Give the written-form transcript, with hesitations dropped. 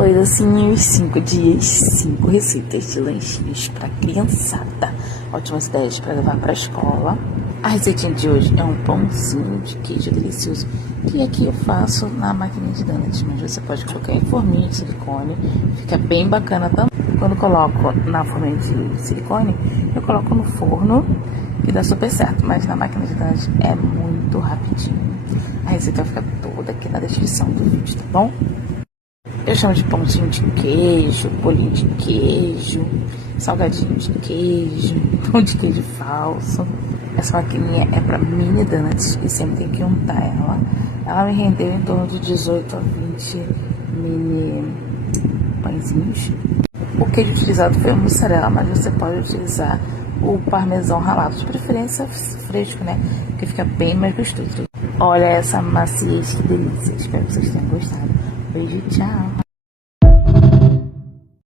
Oi, docinhos, 5 dias, 5 receitas de lanchinhos para criançada. Ótimas ideias para levar para a escola. A receitinha de hoje é um pãozinho de queijo delicioso, que aqui eu faço na máquina de donuts, mas você pode colocar em forminha de silicone, fica bem bacana também. Quando coloco na forminha de silicone, eu coloco no forno, que dá super certo, mas na máquina de donuts é muito rapidinho. A receita fica toda aqui na descrição do vídeo, tá bom? Eu chamo de pãozinho de queijo, bolinho de queijo, salgadinho de queijo, pão de queijo falso. Essa maquininha é para mini donuts e sempre tem que untar ela. Ela me rendeu em torno de 18 a 20 mini pãezinhos. O queijo utilizado foi o mussarela, mas você pode utilizar o parmesão ralado, de preferência fresco, né? Porque fica bem mais gostoso. Olha essa maciez, que delícia. Espero que vocês tenham gostado. Beijo, tchau!